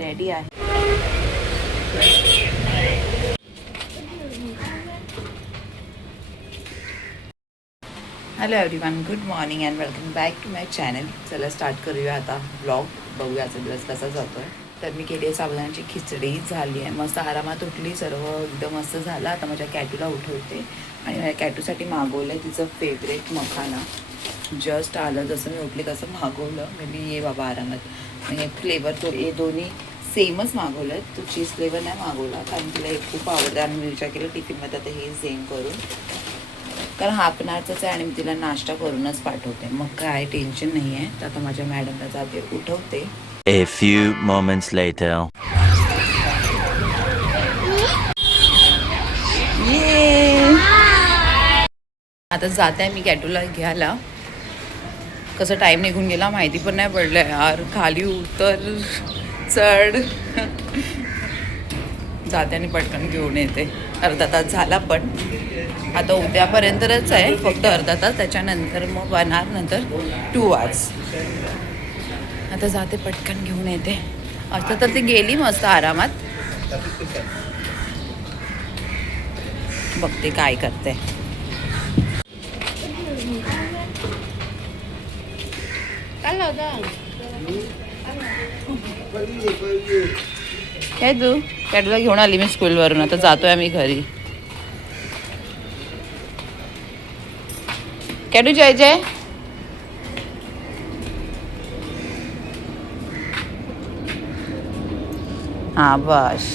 Ready आहे. Hello everyone, good morning and welcome back to my channel. चला start करूया आता ब्लॉग. बघूया आजचा दिवस कसा जातोय. तर मी केली आहे साबुदाण्याची खिचडी. झाली आहे, मस्त आरामात उठली, सर्व एकदम मस्त झालं. आता माझ्या कॅटूला उठवते आणि माझ्या कॅटूसाठी मागवलं आहे तिचं फेवरेट मखाना. जस्ट आलं जसं मी उठले तसं मागवलं. मी ये बाबा आरामात. हे फ्लेवर तो हे दोन्ही सेमच मागवलं आहे. तो चीज फ्लेवर नाही मागवला कारण तिला हे खूप आवडतं आणि मी विचार केला टिफिनमध्ये आता हे सेम करून, कारण हाफ ॲन आवरच आहे आणि मी तिला नाश्ता करूनच पाठवते. मग काय टेन्शन नाही आहे. तर आता माझ्या मॅडमला जाते उठवते. A few moments later. आता जाते मी कॅटूला घ्यायला. कसं टाईम निघून गेला माहिती पण नाही पडलं यार. खाली उतर चढ जाते आणि पटकन घेऊन येते. अर्धा तास झाला पण आता उद्यापर्यंतच आहे, फक्त अर्धा तास. त्याच्यानंतर मग 1 hour नंतर 2 hours. आता जाते पटकन घेऊन येते. आता तर ती गेली मस्त आरामात. बघते काय करते. काय तू कॅटूला घेऊन आली मी स्कूलवरून. आता जातोय आम्ही घरी. कॅटू जय जय. हा बस.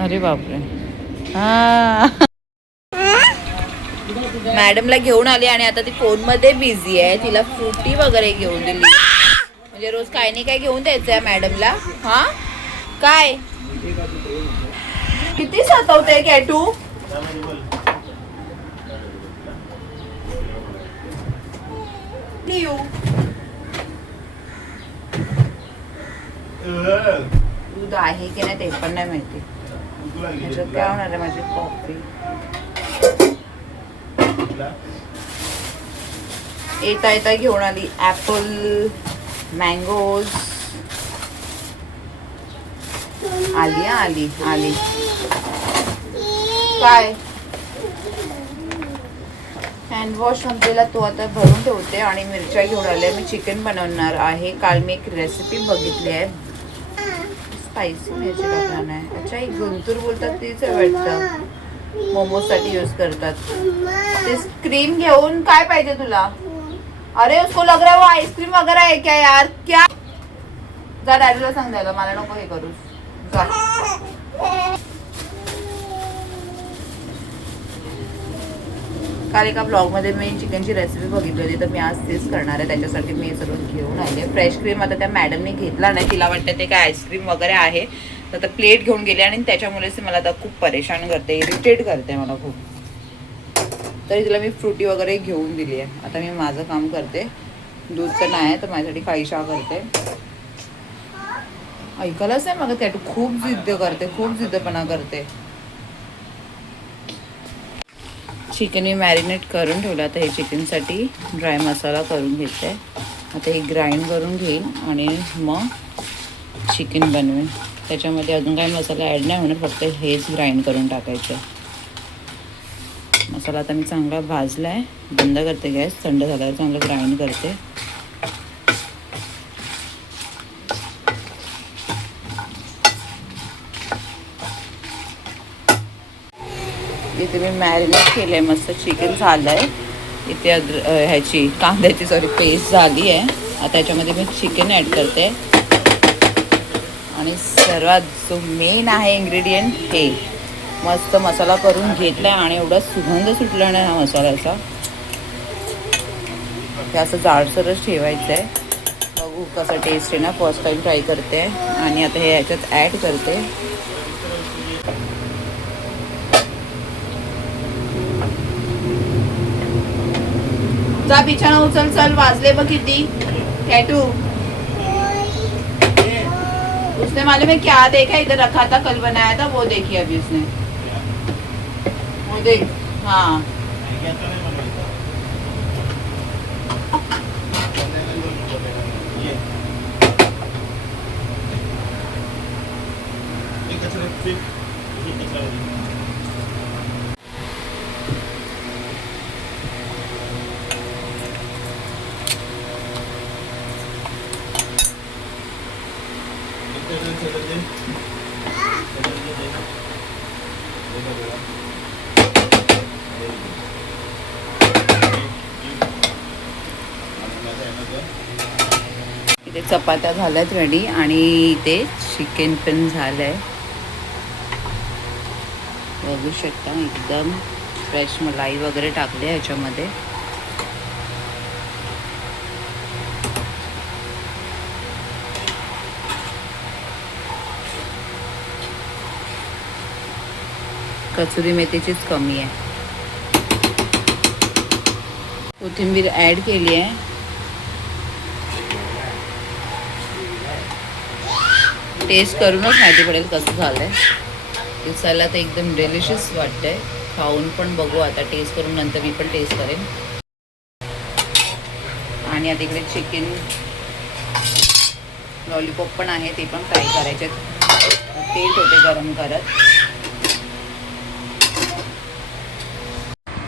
अरे बापरे. हा मॅडमला घेऊन आली आणि आता ती फोनमध्ये बिझी आहे. तिला फ्रुटी वगैरे घेऊन दिली. म्हणजे रोज काय नाही काय घेऊन द्यायचं आहे मॅडमला. हा काय किती सतावते कॅटू. दूध आहे की नाही ते पण नाही माहिती. ह्याच्यात काय होणार आहे माझी कॉफी. येता येता घेऊन आली ॲपल, मँगोज. आली आली आली. काय हँडवॉश संपलेला तो आता भरून ठेवते आणि मिरच्या घेऊन आल्या. मी चिकन बनवणार आहे. काल मी एक रेसिपी बघितली आहे, स्पायसी मिरची टाकणार आहे. अच्छा एक गुंतूर बोलतात तीच आहे वाटतं, मोमोसाठी यूज करतात. ते क्रीम घेऊन काय पाहिजे तुला. अरे उसको लग रहा है वो आइसक्रीम वगैरह है क्या यार. क्या जा डॅडीला सांग द्यायला, मला नको हे करूस. जा. काल एका ब्लॉगमध्ये मी चिकनची रेसिपी बघितली तर मी आज तेच करणार आहे. त्याच्यासाठी मी सर्व घेऊन आले. फ्रेश क्रीम आता त्या मॅडमने घेतला नाही. तिला वाटतं ते काय आईस्क्रीम वगैरे आहे. तर आता प्लेट घेऊन गेले आणि त्याच्यामुळेच मला आता खूप परेशान करते, इरिटेट करते मला खूप. तरी तिला मी फ्रुटी वगैरे घेऊन दिली आहे. आता मी माझं काम करते. दूध तर नाही आहे तर माझ्यासाठी काळी चहा करते. ऐकायलाच नाही मग कॅटू खूप जिद्द करते, खूप जिद्दपणा करते. चिकन मी मॅरिनेट करून ठेवलं. आता हे चिकनसाठी ड्राय मसाला करून घेते. आता हे ग्राइंड करून घेईन आणि मग चिकन बनवेन. त्याच्यामध्ये अजून काही मसाला ॲड नाही होणार, फक्त हेच ग्राइंड करून टाकायचं. मसाला आता मी चांगला भाजला आहे. बंद करते गॅस. थंड झाल्यावर चांगलं ग्राइंड करते. इथे मी मॅरिनेट केलं आहे, मस्त चिकन झालं आहे. इथे ह्याची कांद्याची पेस्ट झाली आहे. आता त्याच्यामध्ये मी चिकन ॲड करते आणि सर्वात जो मेन आहे इन्ग्रेडियंट हे मस्त मसाला करून घेतला आहे आणि एवढा सुगंध सुटला नाही हा मसाल्याचा. हे असं जाडसरच ठेवायचं आहे. बघू कसं टेस्ट आहे ना. फर्स्ट टाईम ट्राय करते आणि आता हे ह्याच्यात ॲड करते. जा बिछाना उचल चल. वाजले बघ किती. कॅटू उसने मालूम है क्या देखा इधर रखा था, कल बनाया था वो देखिए अभी उसने. वो देख. हाँ इथे चपात्या झाल्यात रेडी आणि इथे चिकन पण झालंय. बघू शकता एकदम फ्रेश मलाई वगैरे टाकली आहे ह्याच्यामध्ये. कसुरी मेथीचीच कमी आहे. कोथिंबीर ॲड केली आहे. टेस्ट करूनच माहिती पडेल कसं झालंय. दिसायला तर एकदम डिलिशियस वाटतंय. खाऊन पण बघू आता, टेस्ट करून नंतर मी पण टेस्ट करेन. आणि आता इकडे चिकन लॉलीपॉप पण आहे, ते पण फ्राय करायचे. तेल होते गरम करत.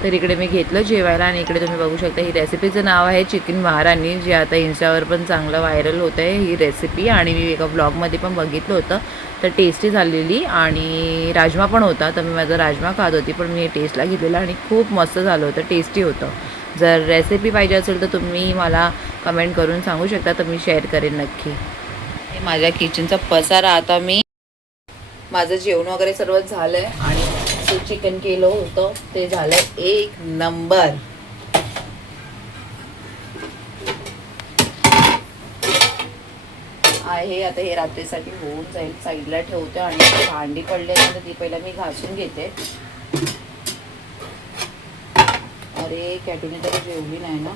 तर इकडे मी घेतलं जेवायला आणि इकडे तुम्ही बघू शकता ही रेसिपीचं नाव आहे चिकन महाराणी, जी आता इन्स्टावर पण चांगलं व्हायरल होत आहे ही रेसिपी. आणि मी एका ब्लॉगमध्ये पण बघितलं होतं, तर टेस्टी झालेली. आणि राजमा पण होता, तर मी माझा राजमा खात होती, पण मी टेस्टला घेतलेला आणि खूप मस्त झालं होतं, टेस्टी होतं. जर रेसिपी पाहिजे असेल तर तुम्ही मला कमेंट करून सांगू शकता, तर मी शेअर करेन नक्की. हे माझ्या किचनचा पसारा. आता मी माझं जेवण वगैरे सर्व झालं आहे आणि जे चिकन केलं होतं ते झालं एक नंबर. आहे आता हे रात्रीसाठी होऊन जाईल. साईडला ठेवते आणि भांडी पडले तर ती पहिला मी घासून घेते. अरे कॅटूने तरी जेवली नाही ना.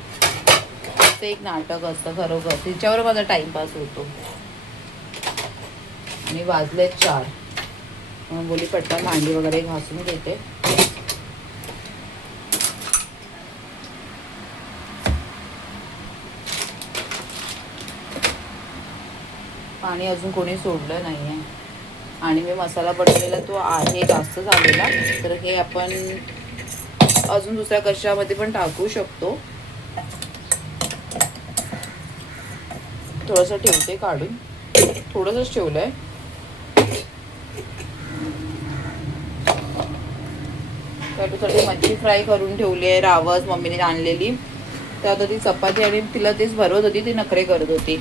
ते एक नाटक असतं खरोखर, तिच्यावर माझा टाइमपास होतो. आणि वाजले 4 म्हणून बोली पटकन भांडी वगैरे घासून घेते. पाणी अजून कोणी सोडलं नाही आहे. आणि मी मसाला बनवलेला तो आहे जास्त झालेला, तर हे आपण अजून दुसऱ्या कशामध्ये पण टाकू शकतो. थोडंसं ठेवते काढून, थोडंसंच ठेवलं आहे. त्यासाठी मच्छी फ्राय करून ठेवली आहे, रावस मम्मीने आणलेली. तर आता ती चपाती आणि तिला तेच भरवत होती, ती नखरे करत होती.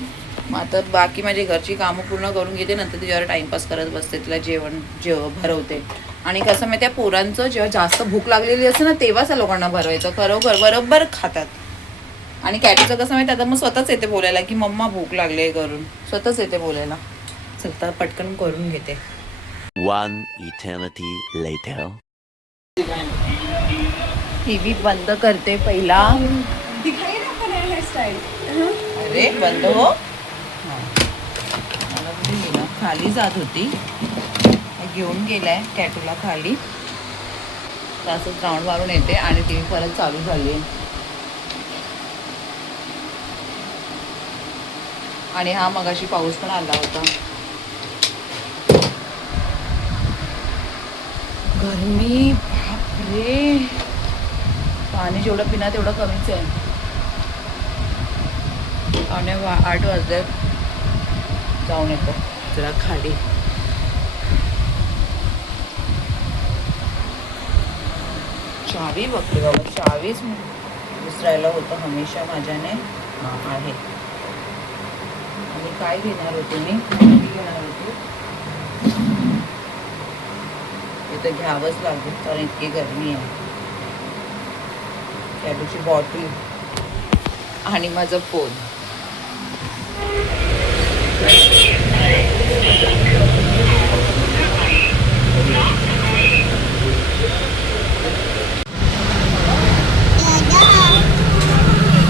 मग आता बाकी माझी घरची कामं पूर्ण करून घेते, नंतर तिच्यावर टाईमपास करत बसते, तिला जेवण भरवते. आणि कसं माहिती आहे, पोरांचं जेव्हा जास्त भूक लागलेली असते ना, तेव्हाच त्या लोकांना भरवायचं. खरोखर बरोबर खातात. आणि कॅटूचं कसं माहिती आता मग स्वतःच येते बोलायला की मम्मा भूक लागली आहे करून, स्वतःच येते बोलायला. चलता पटकन करून घेते. 1 eternity later. टीव्ही बंद करते पहिला. अरे बंद हो. मला कुठे गेला, खाली जात होती, घेऊन गेलाय कॅटूला खाली. तर असंच राऊंड मारून येते आणि टीव्ही परत चालू झाली आहे. आणि हा मगाशी पाऊस पण आला होता. गरमी बापरे. पाणी जेवढं पिणार तेवढं कमीच आहे. 8 वाजले. जाऊन येतो जरा खाली. चावी बघते बाबा, चावीच विसरायला होतं हमेशा माझ्याने. आहे. आणि काय घेणार होते मी घेणार होते, ते तर घ्यावंच लागेल कारण इतकी गरमी आहे. कॅडूची बॉटल आणि माझा फोन.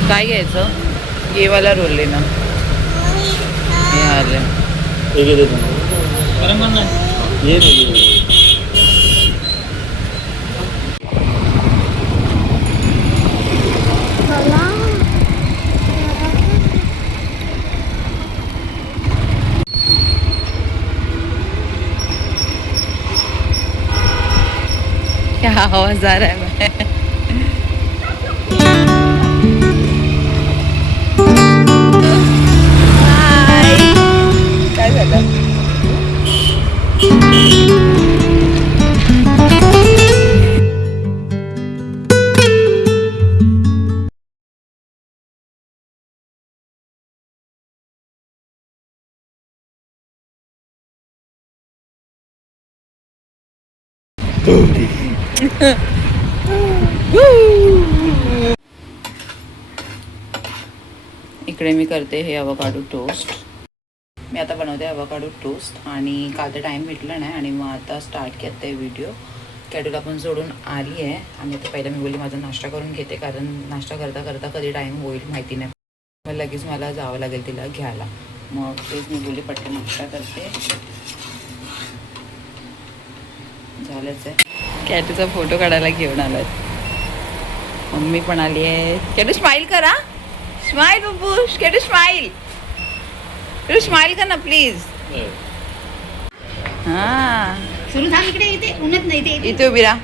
काय घ्यायचं? येवाला रोल ना हे आलं. क्या आवाज आ रहा है मैं हाय काय झालं इकडे मी करते हे अवकाडो टोस्ट. मी आता बनवते अवकाडो टोस्ट आणि काल तर टाईम भेटला नाही आणि मग आता स्टार्ट केलं आहे व्हिडिओ. कॅटूला पण सोडून आली आहे आणि आता पहिला मी बोलली माझा नाश्ता करून घेते कारण नाश्ता करता करता कधी टाईम होईल माहिती नाही. मग लगेच मला जावं लागेल तिला घ्यायला. मग तेच मी बोलली पटकन नाश्ता करते. झालंच आहे. कॅटूचा फोटो काढायला घेऊन आलाय. मम्मी पण आली आहे. कॅटू स्माइल करा. स्माइल बब्बू. कॅटू स्माइल. कॅटू स्माइल कर ना प्लीज. हां सुरू थांब इकडे इथे उन्हात नाही ते इथे उभी राहा.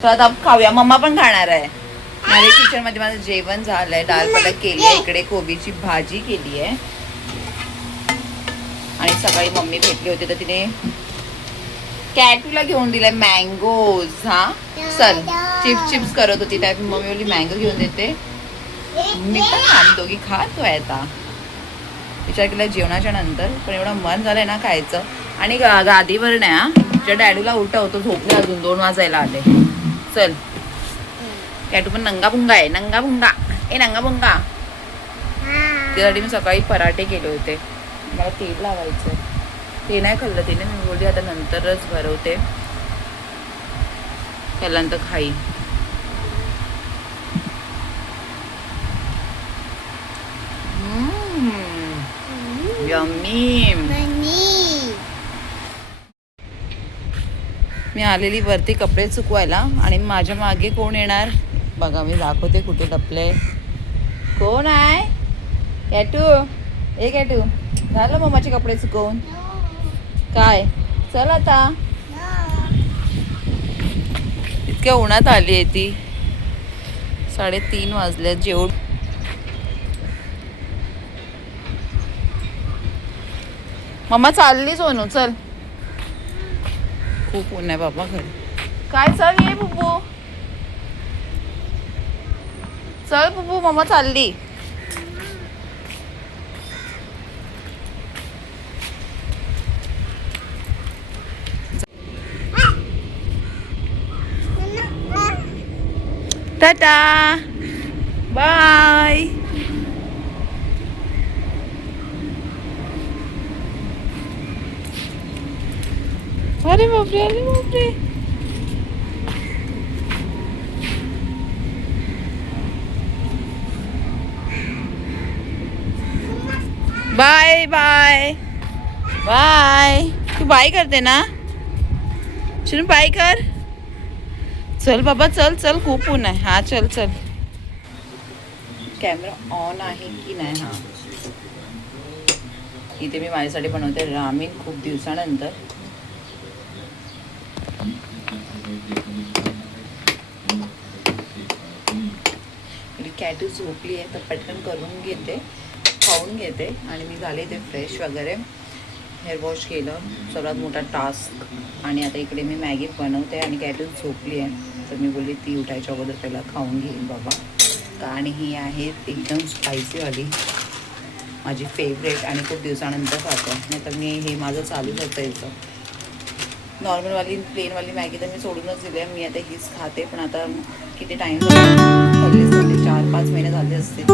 तर आता खाऊया. मम्मा पण खाणार आहे. माझ्या किचन मध्ये माझं जेवण झालंय. दाल पालक केली आहे. इकडे कोबीची भाजी केली आहे आणि सकाळी मम्मी भेटली होती तर तिने कॅटूला घेऊन दिलाय मँगोज. हा चल चिप्स करत होती त्यात मम्मी बोलली मँगो घेऊन देते. मी तर आम्ही दोघी खातोय आता. विचार केला जेवणाच्या नंतर पण एवढं मन झालंय ना खायचं. आणि गादीवर नाही तुझ्या डॅडूला उठवतो झोपले अजून 2 वाजायला आले. चल कॅटू पण नंगा भुंगा आहे. नंगा भुंगा नंगा भुंगा. त्यासाठी मी सकाळी पराठे केले होते. मला तेल लावायचं ते नाही खाल्लं तिने. मी बोलली आता नंतरच भरवते त्यानंतर खाई. यम्मी. मी आलेली वरती कपडे सुकवायला आणि माझ्या मागे कोण येणार बघा. मी दाखवते कुठे लपले. कोण आहे. कॅटू ए कॅटू झालं मम्माचे कपडे सुकवून काय. चल आता इतक्या उन्हात आली आहे ती. 3:30 वाजले. जेवण मम्मा चालली सोनू चल. खूप ऊन आहे बाबा घरी. काय चल ये बुब्बू. चल बुब्बू मम्मा चालली. Tata bye. अरे बापरे अरे बापरे. Bye bye bye. तू बाय करते ना. चल बाय कर. चल बाबा चल चल खूप ऊन आहे. हा चल चल. कॅमेरा ऑन आहे की नाही. हा इथे मी माझ्यासाठी बनवते रामेन खूप दिवसानंतर. कॅटू झोपली आहे तर पटकन करून घेते खाऊन घेते आणि मी झाले ते फ्रेश वगैरे. हेअर वॉश केलं सर्वात मोठा टास्क. आणि आता इकडे मी मॅगी बनवते आणि कॅटू झोपली आहे तर मी बोलली ती उठायच्या अगोदर पहिला खाऊन घेईन बाबा. आणि ही आहे एकदम स्पायसीवाली माझी फेवरेट आणि खूप दिवसानंतर खातो. नाही तर मी हे माझं चालूच होतं याचं. नॉर्मलवाली प्लेनवाली मॅगी तर मी सोडूनच दिली आहे. मी आता हीच खाते पण आता किती टाईम खाल्लीच नव्हते. 4-5 महिने झाले असतील.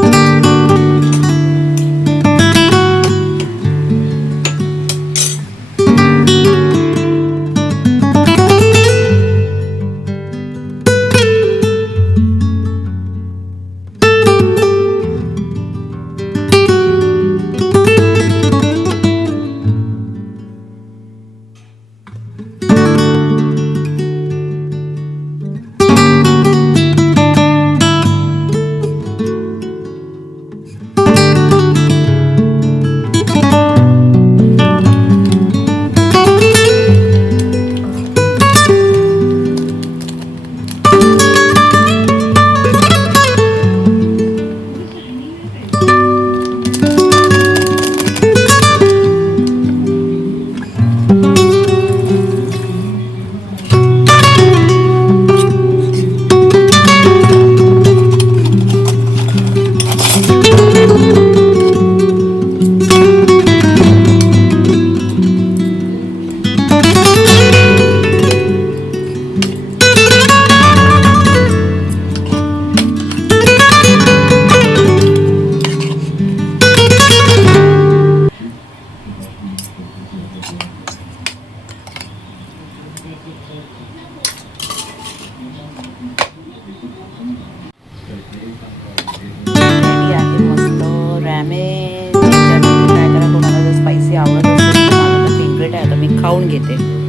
लावून घेते.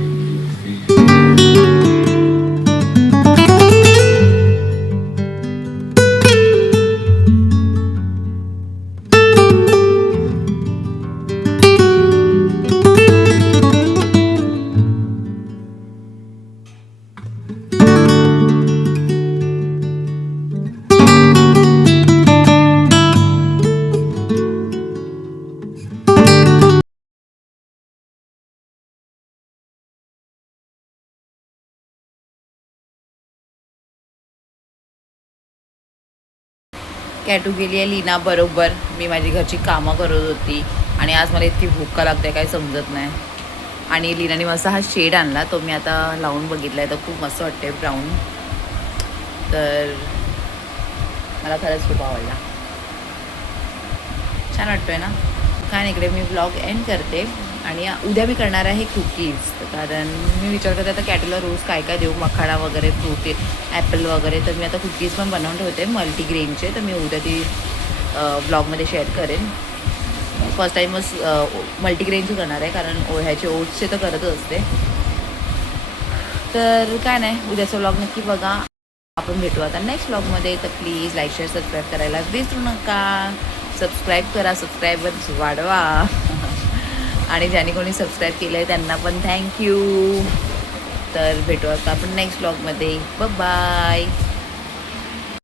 कॅटू गेली आहे लीना बरोबर. मी माझी घरची कामं करत होती आणि आज मला इतकी भूक का लागते काय समजत नाही. आणि लीनाने मस्त हा शेड आणला, तो मी आता लावून बघितला आहे, तर खूप मस्त वाटते ब्राऊन. तर मला खरंच खूप आवडला, छान वाटतोय ना. काय नाही, इकडे मी ब्लॉग एंड करते. आणि उद्या मी करणार आहे कुकीज, कारण मी विचार करते आता कॅटूला रोज काय काय देऊ, मखाणा वगैरे, फ्रूट, ॲपल वगैरे. तर मी आता कुकीज पण बनवून ठेवते मल्टीग्रेनचे, तर मी उद्या ती ब्लॉगमध्ये शेअर करेन. फर्स्ट टाईमच मल्टीग्रेनचे करणार आहे, कारण ह्याचे ओट्सचे तर करतच असते. तर काय नाही, उद्याचा ब्लॉग नक्की बघा. आपण भेटू आता नेक्स्ट ब्लॉगमध्ये. तर प्लीज लाईक शेअर सबस्क्राईब करायला विसरू नका. सबस्क्राईब करा, सबस्क्रायबर्स वाढवा. आणि ज्यांनी कोणी सबस्क्राईब केलं आहे त्यांना पण थँक्यू. तर भेटू आता आपण नेक्स्ट ब्लॉगमध्ये. बाय.